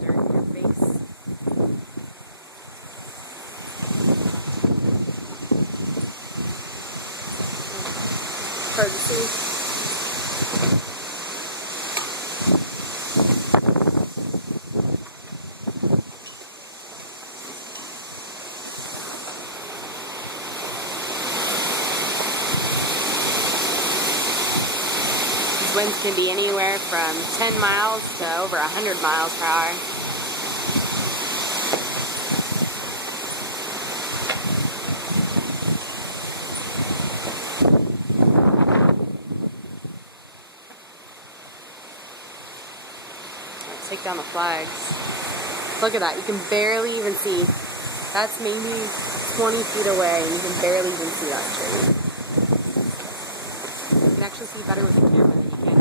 Dirt in your face. Hard to see. Winds can be anywhere from 10 miles to over 100 miles per hour. Let's take down the flags. Look at that, you can barely even see. That's maybe 20 feet away and you can barely even see that tree. You can actually see better with the camera than you can